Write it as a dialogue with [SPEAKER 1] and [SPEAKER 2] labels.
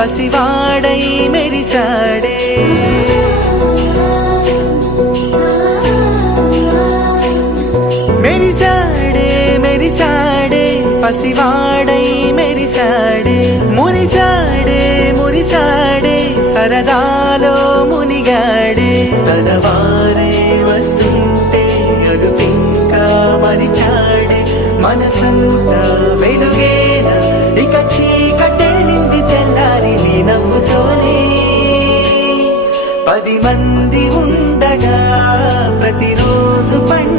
[SPEAKER 1] పసివాడై మెరిసాడే మెరిసాడే మెరిసాడే పసివాడై మెరిసాడే మురిసాడే మురిసాడే సరదాలో మునిగాడే
[SPEAKER 2] తన వారే వస్తుంటే అదుపింకా మరిచాడే మనసంతా పది మంది ఉండగా ప్రతిరోజు పండుగ